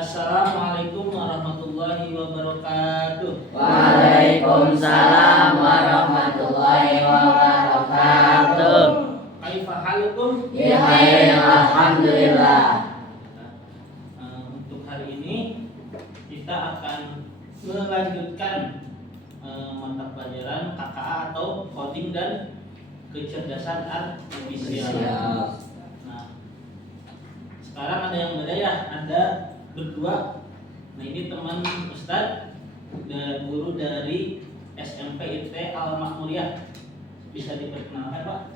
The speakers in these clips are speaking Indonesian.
Assalamualaikum warahmatullahi wabarakatuh. Waalaikumsalam warahmatullahi wabarakatuh. Kaifa halukum? Bikhair, alhamdulillah. Untuk hari ini kita akan melanjutkan mata pelajaran KKA atau coding dan kecerdasan artifisial. Nah, sekarang ada yang beda ya, ada berdua. Nah, ini teman Ustadz dan guru dari SMP IT Al Makmuriyah. Bisa diperkenalkan, Pak?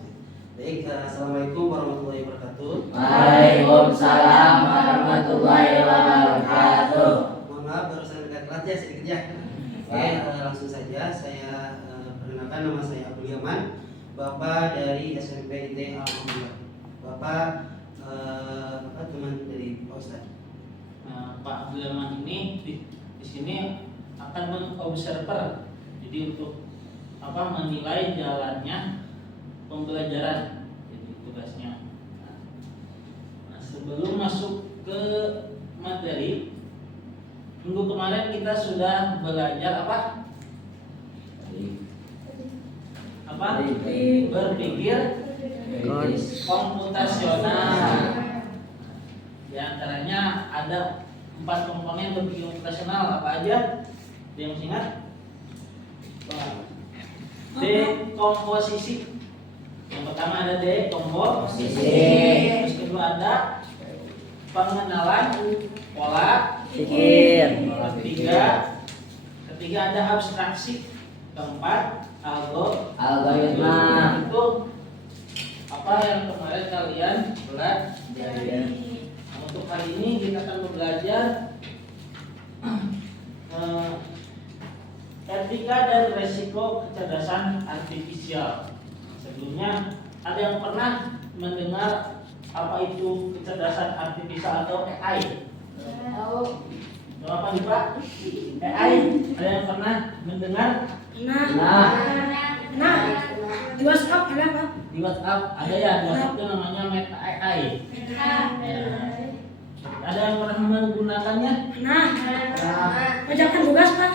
Baik, assalamualaikum warahmatullahi wabarakatuh. Waalaikumsalam warahmatullahi wabarakatuh. Mohon maaf barusan dekat telat ya sedikit ya. Oke, langsung saja saya perkenalkan, nama saya Abdul Yaman, Bapak dari SMP IT Al Makmuriyah. Bapak teman dari Pak Ustadz. Nah, Pak Abdul Yaman ini di sini akan mengobserver. Jadi untuk menilai jalannya pembelajaran, jadi tugasnya. Nah, sebelum masuk ke materi, minggu kemarin kita sudah belajar berpikir komputasional. Di antaranya ada 4 komponen berpikir komputasional. Apa aja? Ada yang masih ingat? Dekomposisi. Yang pertama ada dekomposisi. Terus kedua ada pengenalan pola Pikir. Ketiga ada abstraksi. Keempat Algoritma. Itu apa yang kemarin kalian belajar. Nah, untuk hari ini kita akan belajar etika dan resiko kecerdasan artifisial. Sebelumnya ada yang pernah mendengar apa itu kecerdasan artifisial atau AI? Apa nih Pak? AI? Ada yang pernah mendengar? Di WhatsApp ada apa? Di WhatsApp ada ya, di WhatsApp itu namanya Meta AI. Ada yang pernah menggunakannya? Bacakan tugas Pak.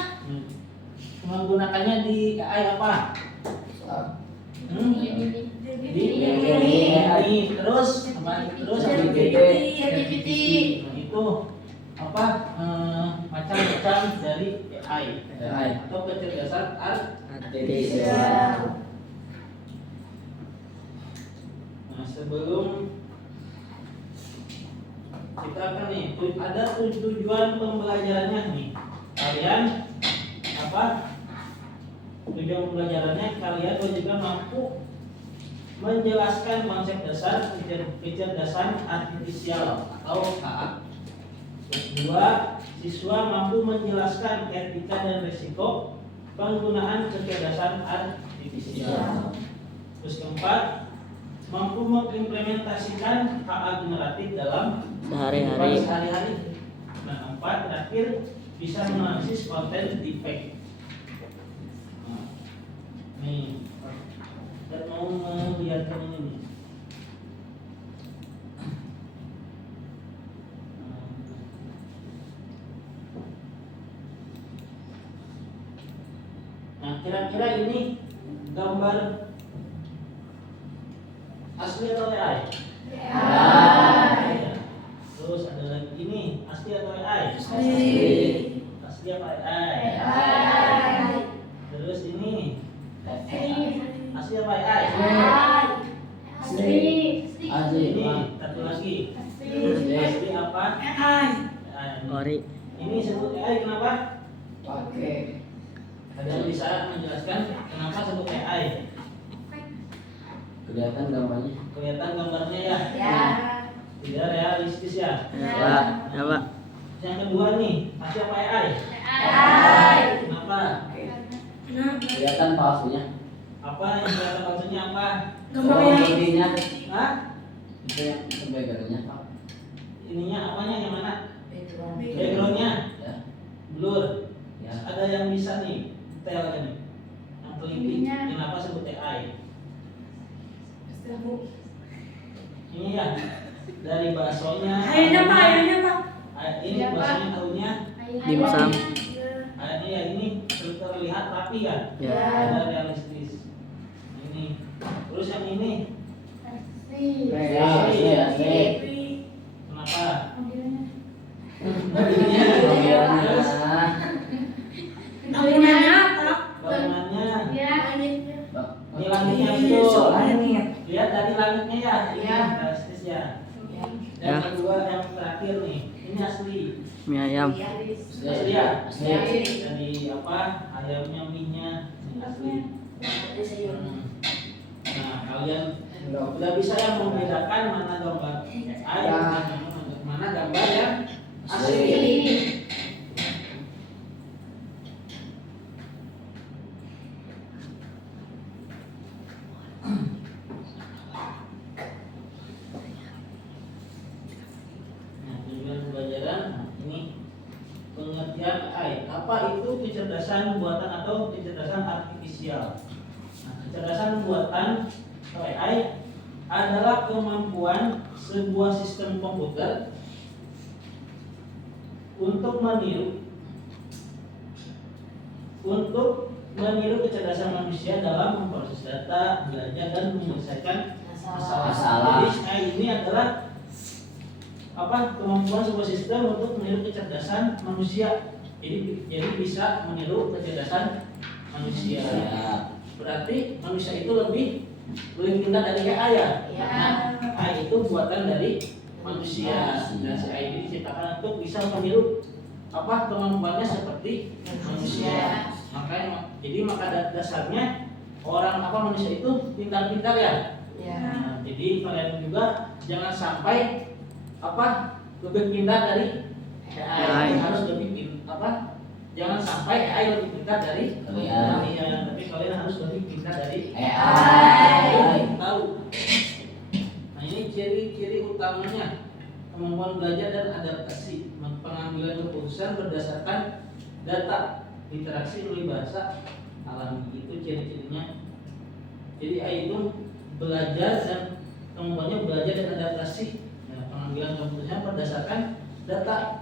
Menggunakannya di AI apa? Di terus apa? Terus GPT. Itu apa? Macam-macam dari AI atau kecerdasan Artifisial. Nah, sebelum kita akan ada tujuan pembelajarannya nih. Kalian tujuan pembelajarannya kalian juga mampu menjelaskan konsep dasar kecerdasan artifisial atau KA. Kedua, siswa mampu menjelaskan etika dan risiko penggunaan kecerdasan artifisial. Terus keempat, mampu mengimplementasikan KA generatif dalam kehidupan sehari-hari. Nah, keempat, terakhir bisa menganalisis konten defect. Nah, nih, kita mau melihatkan ini nih. Nah, kira-kira ini gambar asli atau AI? Ya. Terus ada lagi ini, asli atau AI? Asli apa AI? Terus ini asli apa AI? Ini satu lagi. Asli apa? Ori. Ini sebut AI kenapa? Oke. Ada yang bisa menjelaskan kenapa sebut AI? Kelihatan gambarnya. Kelihatan gambarnya ya? Tidak realistis ya? Ya, Pak. Yang kedua nih, asli apa AI? Kenapa? Kelihatan palsunya. Apa yang kelihatan palsunya apa? Gambarnya. Hah? Itu yang backgroundnya, Pak. Ininya apanya yang mana? Backgroundnya? Ya. Blur. Ya. Ada yang bisa nih, detail aja nih. Yang teliti, kenapa sebut AI? Ini ya, dari baksonya. Airnya Pak. Ini baksonya dimsum. Ini terlihat rapi kan? Ya. Ada realistis. Ini. Terus yang ini kenapa? Mobilnya. Terus Bangunannya apa? bangunannya. Ini Iya. langitnya betul. Lihat dari langitnya ya. Iya. Realistis ya. Yang Ya. kedua yang terakhir nih. Ini asli. Mie ayam. Asli ya. Dari apa? Ayamnya, mie-nya ini asli. Nah, kalian udah bisa ya membedakan mana gambar AI, mana gambar yang asli. Nah, tujuan pembelajaran ini pengertian AI. Apa itu kecerdasan buatan atau kecerdasan artifisial? Nah, kecerdasan buatan atau AI adalah kemampuan sebuah sistem komputer untuk meniru kecerdasan manusia dalam memproses data, belajar dan menyelesaikan masalah. Jadi AI ini adalah kemampuan sebuah sistem untuk meniru kecerdasan manusia. Jadi bisa meniru kecerdasan manusia. Berarti manusia itu lebih pintar dari AI ya. Karena AI itu buatan dari manusia. Dan si AI ini diciptakan untuk bisa meniru kemampuannya seperti manusia. Maka dasarnya manusia itu pintar-pintar ya. Nah, jadi kalian juga jangan sampai lebih pintar dari AI. Harus lebih pintar jangan sampai AI lebih pintar dari kalian, tapi kalian harus lebih pintar dari AI. Tahu. Nah, ini ciri-ciri utamanya kemampuan belajar dan adaptasi, pengambilan keputusan berdasarkan data, interaksi melalui bahasa alami. Itu ciri-cirinya. Jadi AI itu belajar dan kemampuannya belajar dan adaptasi. Pengambilan keputusan berdasarkan data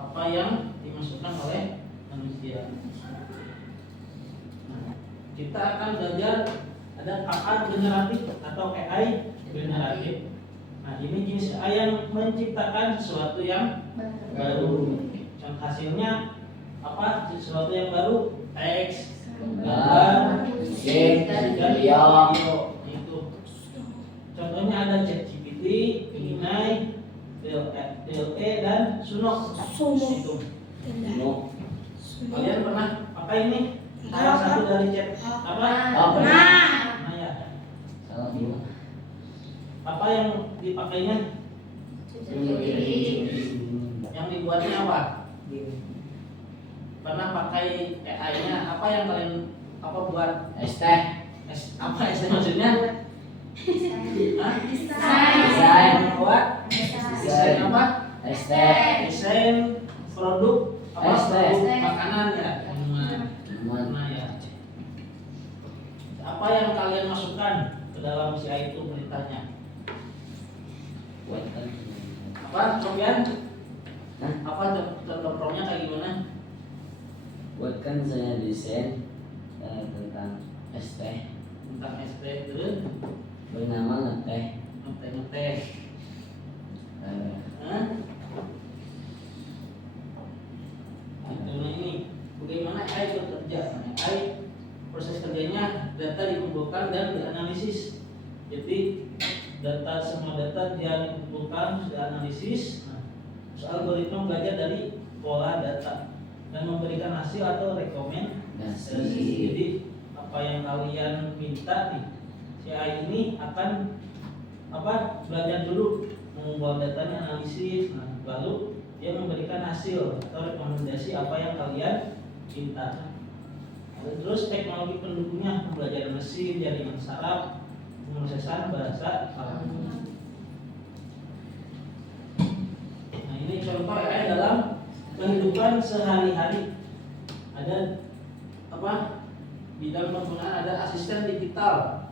apa yang dimasukkan oleh manusia. Nah, kita akan belajar ada AI generatif atau AI generatif. Nah, ini jenis AI yang menciptakan sesuatu yang baru. Dan hasilnya sesuatu yang baru, teks, gambar, musik, dan video. Itu. Contohnya ada ChatGPT, Gemini, DLE dan Suno. Itu. Kalian pernah pakai ini? Salah satu dari chat ya. Apa yang dipakainya? Yang dibuatnya apa? Pernah pakai AI-nya? Apa yang kalian buat? Apa ST maksudnya? Desain buat? Desain apa? Desain produk produk makanan ya, minuman ya. Apa yang kalian masukkan ke dalam si AI itu perintahnya? Sofian? Contoh promnya kayak gimana? Buatkan saya desain tentang ST. Tentang ST terus bernama ngeteh. ngeteh. Nah, ini bagaimana AI bekerja? AI proses kerjanya data dikumpulkan dan dianalisis. Jadi semua data dia dikumpulkan, dianalisis. Algoritma belajar dari pola data dan memberikan hasil atau rekomendasi. Jadi apa yang kalian minta nih, si AI ini akan belajar dulu, membuat datanya, analisis, lalu dia memberikan hasil atau rekomendasi apa yang kalian minta. Terus teknologi pendukungnya, pembelajaran mesin, jaringan saraf, pemrosesan bahasa alami. Nah, ini contoh AI dalam kehidupan sehari-hari. Ada bidang penggunaan, ada asisten digital,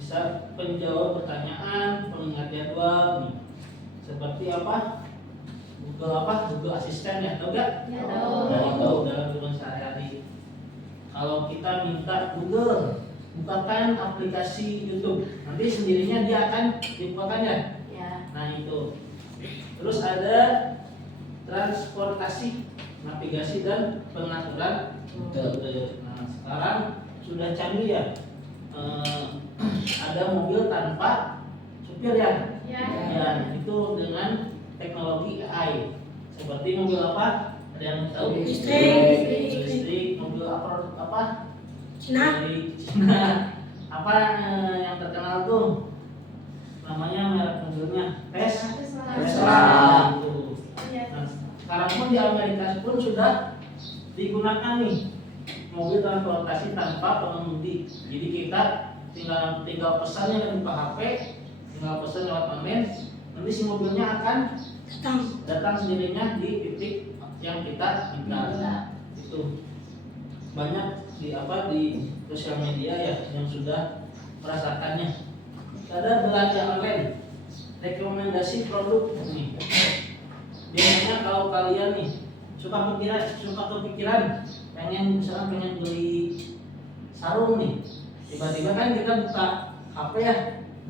bisa penjawab pertanyaan, pengingat jadwal nih. Seperti Google Assistant ya, tahu gak? Ya, Nah, tahu. itu dalam kehidupan sehari-hari. Kalau kita minta Google bukakan aplikasi YouTube, nanti sendirinya dia akan dibukakan ya. Ya. Nah itu. Terus ada transportasi, navigasi dan pengaturan rute. Nah sekarang sudah canggih ya. Ada mobil tanpa supir ya. Ya. Ya itu dengan teknologi AI. Seperti mobil apa? Ada yang tahu? Listrik, mobil apa? Cina. Dari Cina. Apa yang terkenal tuh? Namanya merek mobilnya Tesla. Gitu. Nah, sekarang pun di Amerika pun sudah digunakan nih mobil transportasi tanpa pengemudi. Jadi kita tinggal pesannya kan buka HP, tinggal pesan lewat online, nanti si mobilnya akan datang sendirinya di titik yang kita minta. Itu banyak di sosial media ya yang sudah merasakannya. Ada belanja online, rekomendasi produk nih. Biasanya kalau kalian nih suka kepikiran misalnya pengen beli sarung nih, tiba-tiba kan kita buka HP ya,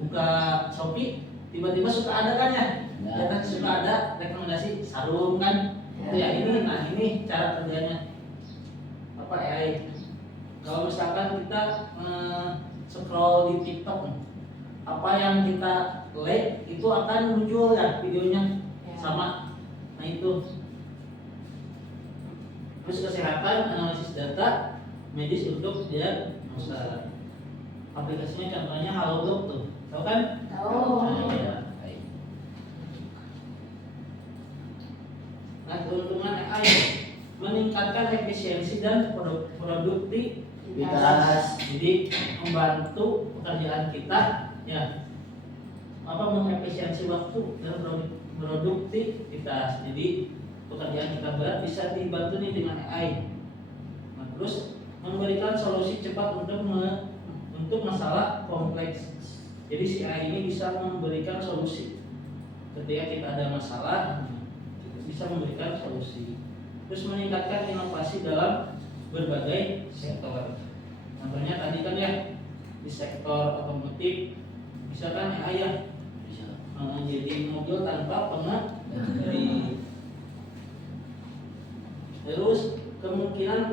buka Shopee, tiba-tiba suka ada kan ya, kita suka ada rekomendasi sarung kan, ya ini, nah ini cara kerjanya apa AI. Kalau misalkan kita scroll di TikTok, apa yang kita like itu akan muncul ya videonya sama. Nah itu. Terus kesehatan, analisis data medis untuk diagnosa. Aplikasinya contohnya Halodoc tuh, tahu kan? Tahu. Nah keuntungan AI meningkatkan efisiensi dan produktivitas. Jadi membantu pekerjaan kita ya, mengefisiensi waktu dan produktivitas. Jadi pekerjaan kita berat bisa dibantu nih dengan AI. Nah, terus memberikan solusi cepat untuk masalah kompleks. Jadi si AI ini bisa memberikan solusi ketika kita ada masalah, bisa memberikan solusi. Terus meningkatkan inovasi dalam berbagai sektor. Contohnya tadi kan ya di sektor otomotif bisa kan AI ya, jadi mobil tanpa pengemudi. Terus kemungkinan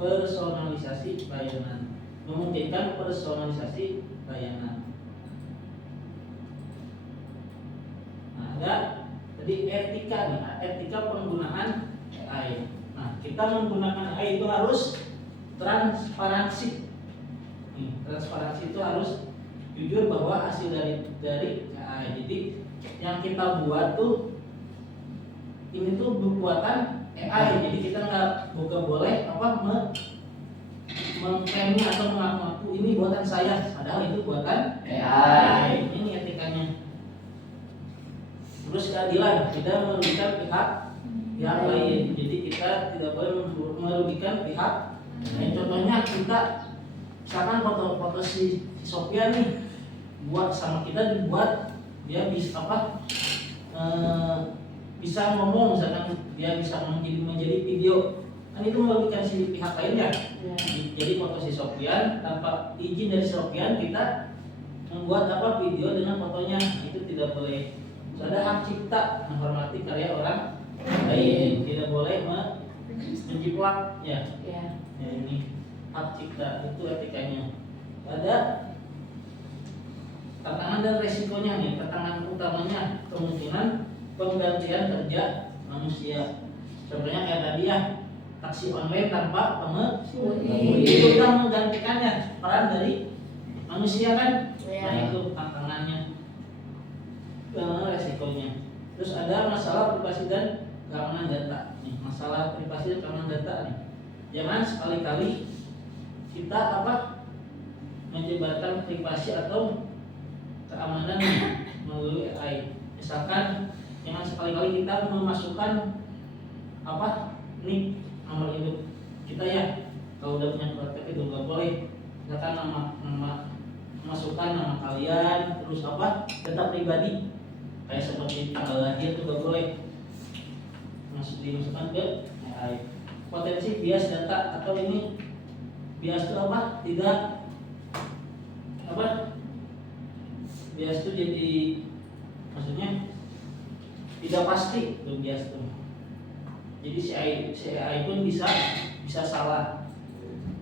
personalisasi layanan, memungkinkan personalisasi layanan. Nah, ada tadi etika nih, etika penggunaan AI. Nah, kita menggunakan AI itu harus transparansi. Transparansi itu harus jujur bahwa hasil dari AI. Jadi yang kita buat tuh ini tuh buatan AI. Jadi kita nggak boleh mengklaimnya atau mengaku ini buatan saya, padahal itu buatan AI. Ini etikanya. Terus keadilan, tidak merugikan pihak yang lain. Jadi kita tidak boleh merugikan pihak lain. Contohnya kita misalkan foto si Sofian nih buat sama kita, dibuat dia bisa bisa ngomong, misalkan dia bisa menjadi video, kan itu merugikan si pihak lain ya. Jadi foto si Sofian tanpa izin dari Sofian kita membuat video dengan fotonya, itu tidak boleh. Terus ada hak cipta, menghormati karya orang lain, tidak boleh menjiplak ya. Ini hak cipta, itu etikanya. Ada tantangan dan resikonya nih. Tantangan utamanya kemungkinan penggantian kerja manusia. Contohnya kayak tadi ya, taksi online tanpa pengemudi, itu kita menggantikannya peran dari manusia kan. Nah itu tantangannya, resikonya. Terus ada masalah privasi dan keamanan data nih. Masalah privasi dan keamanan data nih, jangan sekali-kali kita menyebarkan privasi atau keamanan melalui AI. Misalkan jangan sekali-kali kita memasukkan nik nomor induk kita ya. Kalau udah punya KTP itu nggak boleh. Misalkan nama masukkan nama kalian, terus data pribadi Kayak seperti tanggal lahir itu gak boleh dimasukkan ke AI. Potensi bias data atau ini bias itu apa? Tidak apa? Bias itu jadi maksudnya tidak pasti tuh bias itu. Jadi si AI pun bisa salah.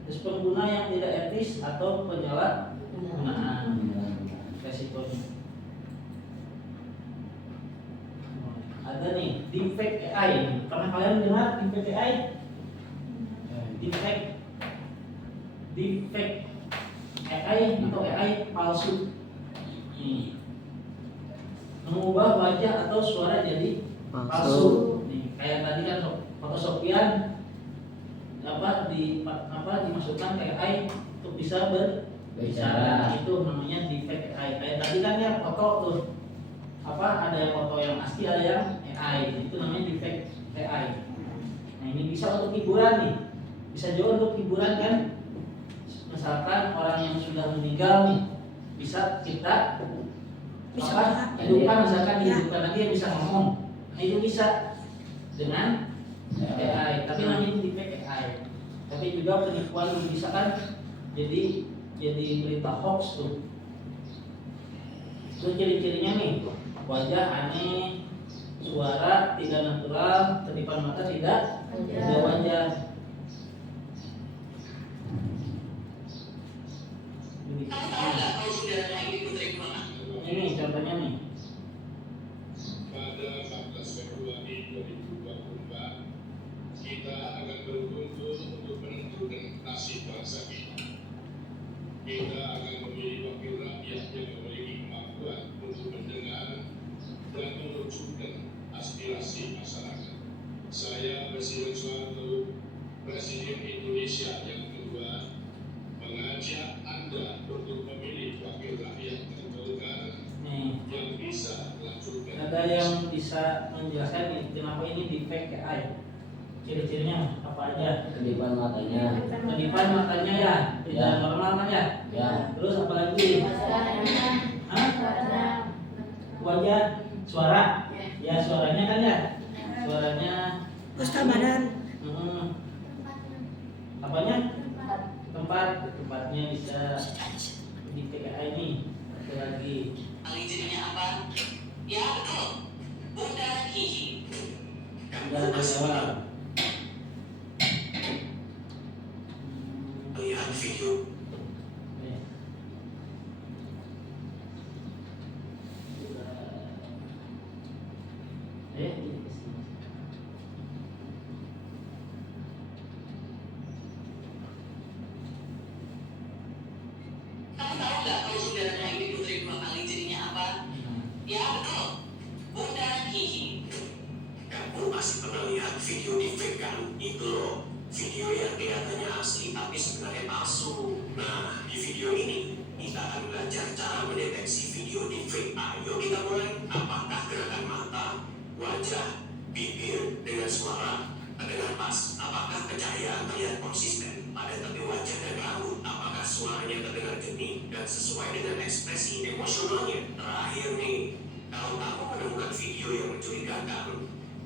Terus pengguna yang tidak etis atau penyalahgunaan resikonya. Ada nih deepfake AI. Pernah kalian dengar deepfake AI? Deepfake AI atau AI palsu. Mengubah wajah atau suara jadi palsu. Nih, kayak tadi kan Photoshopian dimasukkan ke AI untuk bisa berbicara. Itu namanya deepfake AI. Kayak tadi kan ya foto tuh ada foto yang asli, ada yang AI. Itu namanya deepfake AI. Nah, ini bisa untuk hiburan nih. Bisa juga untuk hiburan kan. Misalkan orang yang sudah meninggal nih, bisa kita hidupkan, misalkan dihidupkan lagi yang bisa ngomong. Nah, itu bisa dengan AI. Tapi namanya deepfake AI. Tapi juga penipuan bisa kan jadi berita hoax tuh. Itu ciri-cirinya nih, wajah aneh, suara tidak natural, kedipan mata tidak ada wajah. Ini contohnya nih. Pada 14 Februari 2024 kita akan berkumpul untuk menentukan nasib bangsa kita. Kita akan memilih wakil rakyat yang memiliki kemampuan untuk mendengar dan mewujudkan aspirasi masyarakat. Saya Presiden Soeharto, Presiden Indonesia yang kedua, mengajak Anda untuk memilih wakil rakyat terbaik yang bisa melanjutkan. Ada yang bisa menjelaskan nih, kenapa ini deepfake AI? Ciri-cirinya apa aja? Kedipan matanya. Kedipan matanya ya, tidak normal kan ya? Ya. Terus apa lagi? Hah? Wajah, suara? Ya suaranya kan ya? Suaranya. Pasta badan. Apanya? Tempatnya bisa di TKI ini. Satu lagi. Cirinya apa? Ya betul. Bundaran gigi. Udah jawab. Lihat video. Kamu tahu nggak kalau saudaranya ini putri dua kali jadinya apa? Ya betul. Bundaran gigi. Kamu masih pernah lihat video deepfake kan? Itu loh, video yang kelihatannya asli tapi sebenarnya palsu. Nah, di video ini kita akan belajar cara mendeteksi video deepfake. Ayo kita mulai. Apakah gerakan mata, wajah, bibir dengan suara terdengar pas? Apakah pencahayaan terlihat konsisten pada tepi wajah dan rambut? Apakah suaranya terdengar jernih dan sesuai dengan ekspresi emosionalnya? Terakhir nih, kalau kamu menemukan video yang mencurigakan,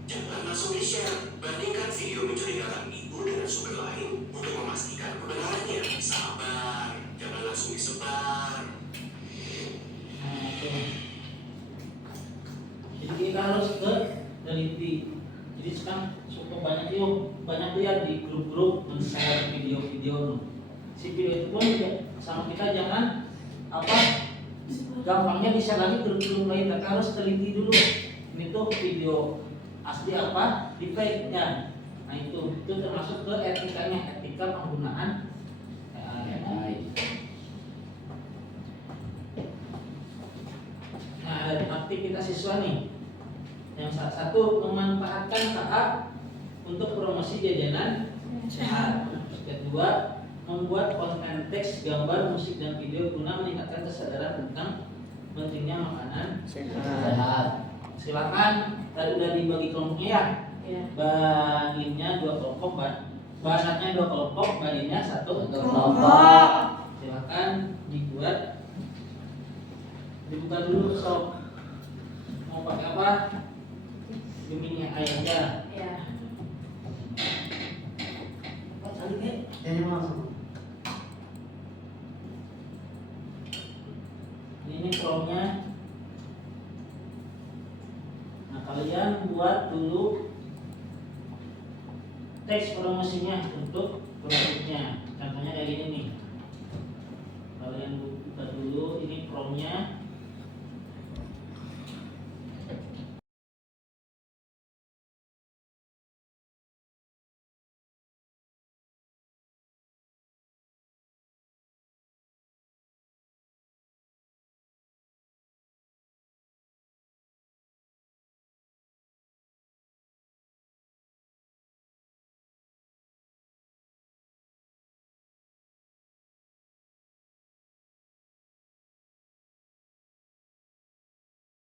jangan langsung di-share. Bandingkan video mencurigakan itu dengan sumber lain untuk memastikan kebenarannya. Sabar, jangan langsung disebar. Nah, itu. Jadi kita harus teliti. Jadi sekarang cukup banyak lihat di grup-grup men-share video-video. Si video itu pun sama kita jangan gampangnya di-share lagi grup-grup lain. Kita harus teliti dulu. Ini tuh video asli apa, deepfake nya. Nah itu termasuk ke etika penggunaan AI. Nah ada aktivitas siswa nih. Yang satu memanfaatkan saat untuk promosi jajanan sehat. Kedua, membuat konten teks, gambar, musik dan video guna meningkatkan kesadaran tentang pentingnya makanan sehat. Silakan, tadi udah dibagi kelompoknya ya. Baginya 2 kelompok, bahasanya 2 kelompok, baginya 1 kelompok. Silakan dibuka dulu sob. Mau pakai apa? Gemini AI aja. Ya. Jadi mau langsung. Ini promnya. Nah, kalian buat dulu teks promosinya untuk produknya. Contohnya kayak gini nih. Kalian buka dulu ini promnya.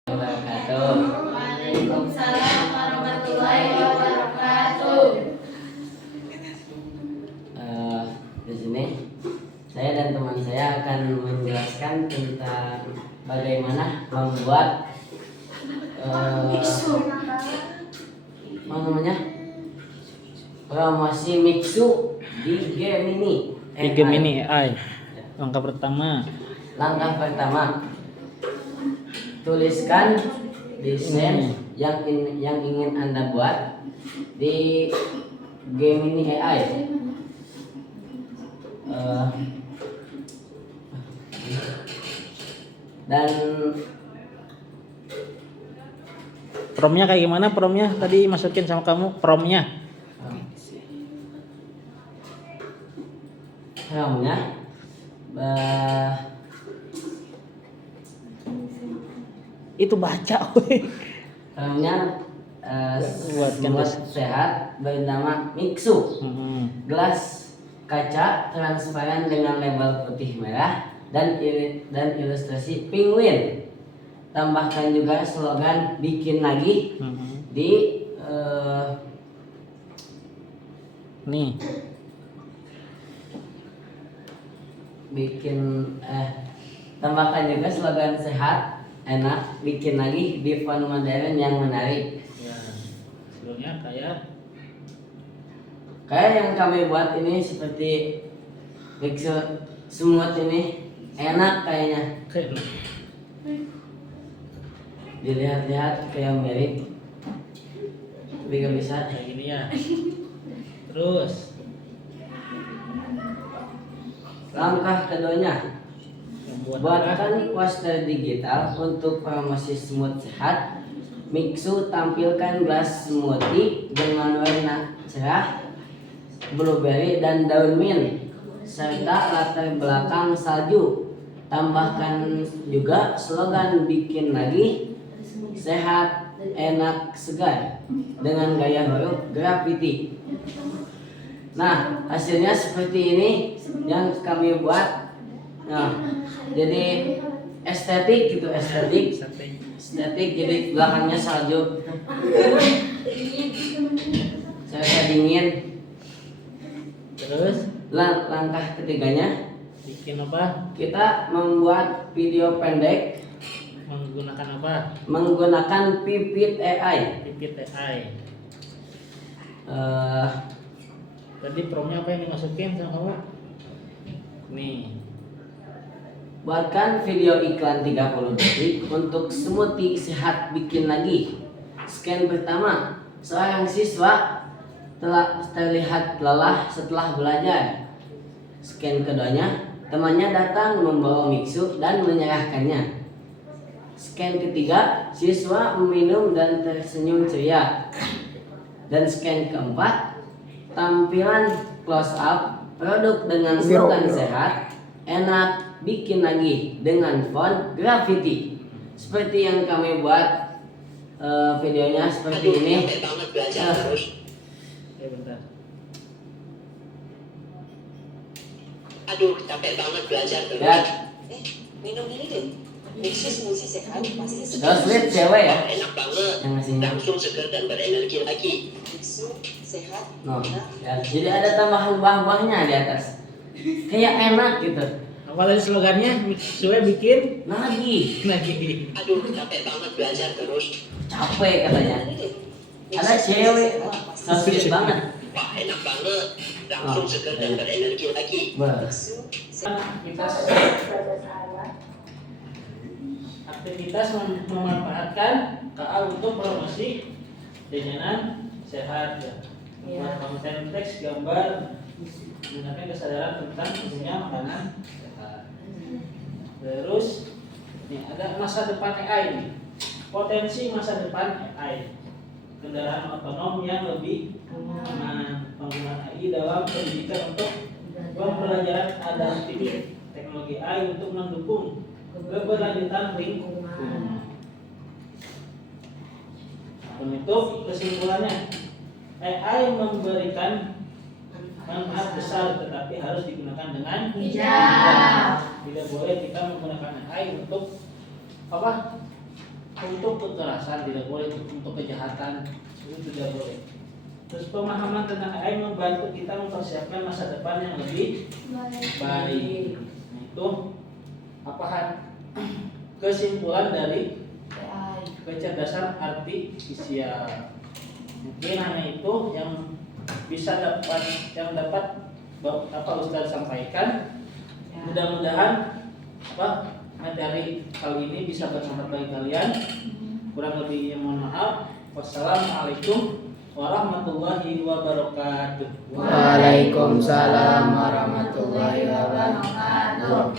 Wabarakatuh. Waalaikumsalam warahmatullahi wabarakatuh. Di sini saya dan teman saya akan menjelaskan tentang bagaimana membuat apa namanya promosi Mixu di Gemini. Di Gemini AI. Langkah pertama. Langkah pertama, tuliskan desain yang ingin Anda buat di Gemini AI. Dan Promnya kayak gimana? Promnya tadi masukin sama kamu promnya. filmnya Itu baca, weh. filmnya Buatkan buat des- sehat bernama Mixu. Gelas kaca transparan dengan label putih merah dan ilustrasi penguin. Tambahkan juga slogan bikin lagi di Nih, bikin tambahkan juga slogan sehat enak bikin lagi di font modern yang menarik. ya, sebelumnya Kayak yang kami buat ini seperti Mixu semut ini enak kayaknya. Dilihat-lihat kayak mirip tapi gak bisa. kayak gini ya. Terus Langkah keduanya, membuat apa? buatkan poster digital untuk promosi smooth sehat. Mixu tampilkan gelas smoothie dengan warna cerah, blueberry dan daun mint, serta latar belakang salju. Tambahkan juga slogan bikin lagi sehat, enak, segar dengan gaya huruf graffiti. Nah, hasilnya seperti ini yang kami buat. Nah, jadi estetik gitu, estetik jadi belakangnya salju. Saya dingin. Terus Langkah ketiganya, bikin apa? kita membuat video pendek Menggunakan apa? menggunakan Pipit AI. Pipit AI. Eh, Tadi promnya apa yang dimasukin sama kamu? Nih, Buatkan video iklan 30 detik untuk smoothie sehat bikin lagi. Scan pertama, seorang siswa telah terlihat lelah setelah belajar. Scan keduanya, temannya datang membawa Mixu dan menyerahkannya. Scan ketiga, siswa meminum dan tersenyum ceria. Dan scan keempat, tampilan close up produk dengan slogan sehat, enak, bikin lagi dengan font graffiti. Seperti yang kami buat videonya seperti ini. Capek banget belajar terus. bentar. Aduh, capek banget belajar terus. Ya, Minum ini deh. Mixu smoothie sehat pasti terus lihat cewek ya Enak banget. yang ngasihnya. Langsung segar dan berenergi lagi. Mixu sehat. No, ya, jadi ada tambahan buah-buahnya di atas. Kayak enak gitu. Apalagi slogannya sesuai bikin lagi. Aduh, capek banget belajar terus. Capek katanya. Ada cewek sensitif banget. Wah, enak banget. Langsung seger dan berenergi lagi. aktivitas memanfaatkan KA untuk promosi jajanan sehat ya. Membuat konten teks, gambar, meningkatkan kesadaran tentang tentunya makanan sehat. Terus nih ada masa depan AI nih. Potensi masa depan AI. Kendaraan otonom yang lebih aman, penggunaan AI dalam pendidikan untuk pembelajaran adaptif, teknologi AI untuk mendukung keberlanjutan lingkungan. Untuk kesimpulannya, AI memberikan manfaat besar, tetapi harus digunakan dengan Bijak. Tidak boleh kita menggunakan AI untuk apa? Untuk kekerasan, tidak boleh untuk kejahatan, itu tidak boleh. Terus pemahaman tentang AI membantu kita mempersiapkan masa depan yang lebih baik. Nah, itu apa? Kesimpulan dari kecerdasan artifisial. Mungkin hanya itu yang dapat apa Ustaz sampaikan. Mudah-mudahan materi kali ini bisa bermanfaat bagi kalian. Kurang lebihnya mohon maaf. Wassalamualaikum warahmatullahi wabarakatuh. Waalaikumsalam warahmatullahi wabarakatuh.